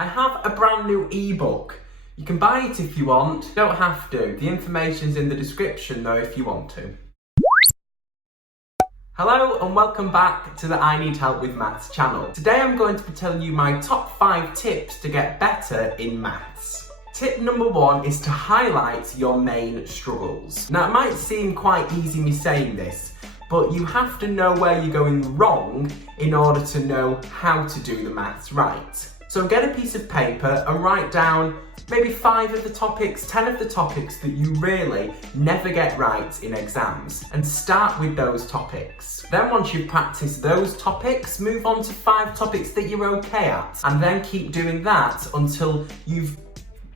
I have a brand new ebook. You can buy it if you want, you don't have to. The information's in the description though if you want to. Hello and welcome back to the I Need Help with Maths channel. Today I'm going to be telling you my top 5 tips to get better in maths. Tip number 1 is to highlight your main struggles. Now it might seem quite easy me saying this, but you have to know where you're going wrong in order to know how to do the maths right. So get a piece of paper and write down maybe 5 of the topics, 10 of the topics that you really never get right in exams, and start with those topics. Then once you've practiced those topics, move on to 5 topics that you're okay at, and then keep doing that until you've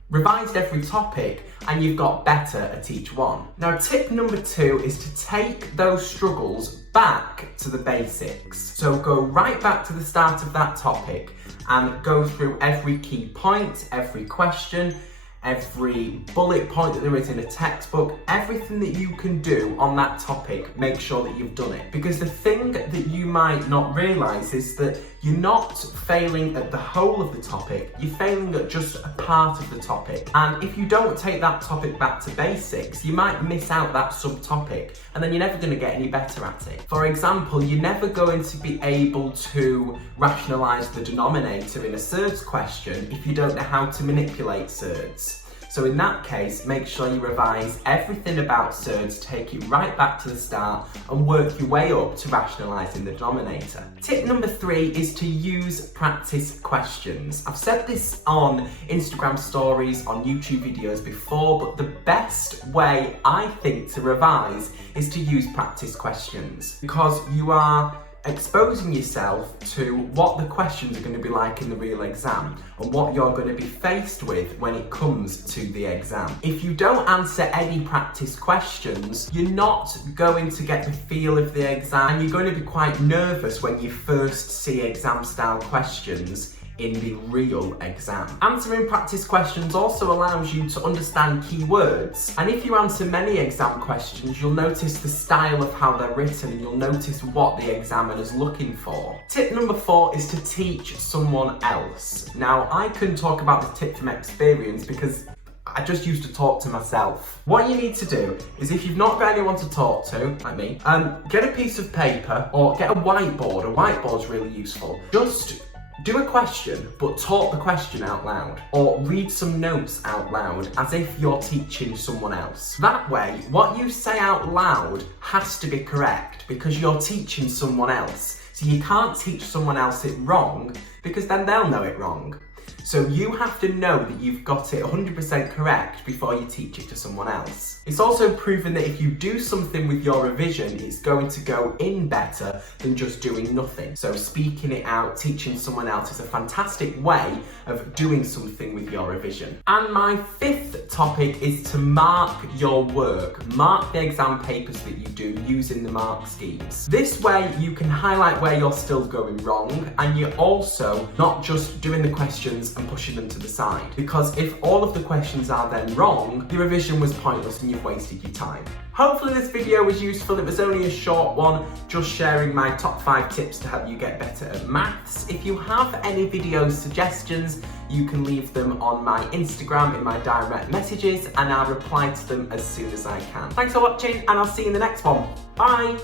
revised every topic and you've got better at each one. Now tip number 2 is to take those struggles back to the basics. So go right back to the start of that topic and go through every key point, every question, every bullet point that there is in a textbook, everything that you can do on that topic, make sure that you've done it. Because the thing that you might not realise is that you're not failing at the whole of the topic, you're failing at just a part of the topic. And if you don't take that topic back to basics, you might miss out that subtopic, and then you're never going to get any better at it. For example, you're never going to be able to rationalise the denominator in a surds question if you don't know how to manipulate surds. So in that case, make sure you revise everything about surds, take it right back to the start and work your way up to rationalising the denominator. Tip number 3 is to use practice questions. I've said this on Instagram stories, on YouTube videos before, but the best way I think to revise is to use practice questions, because you are exposing yourself to what the questions are going to be like in the real exam and what you're going to be faced with when it comes to the exam. If you don't answer any practice questions, you're not going to get the feel of the exam, and you're going to be quite nervous when you first see exam style questions in the real exam. Answering practice questions also allows you to understand keywords, and if you answer many exam questions, you'll notice the style of how they're written and you'll notice what the examiner's looking for. Tip number 4 is to teach someone else. Now, I can talk about this tip from experience because I just used to talk to myself. What you need to do is, if you've not got anyone to talk to, like me, get a piece of paper or get a whiteboard. A whiteboard's really useful. Just do a question, but talk the question out loud, or read some notes out loud as if you're teaching someone else. That way, what you say out loud has to be correct because you're teaching someone else. So you can't teach someone else it wrong because then they'll know it wrong. So you have to know that you've got it 100% correct before you teach it to someone else. It's also proven that if you do something with your revision, it's going to go in better than just doing nothing. So speaking it out, teaching someone else is a fantastic way of doing something with your revision. And my 5th topic is to mark your work. Mark the exam papers that you do using the mark schemes. This way you can highlight where you're still going wrong, and you're also not just doing the questions and pushing them to the side, because if all of the questions are then wrong, the revision was pointless and you've wasted your time. Hopefully this video was useful. It was only a short one, just sharing my top 5 tips to help you get better at maths. If you have any video suggestions, you can leave them on my Instagram in my direct messages and I'll reply to them as soon as I can. Thanks for watching and I'll see you in the next one. Bye!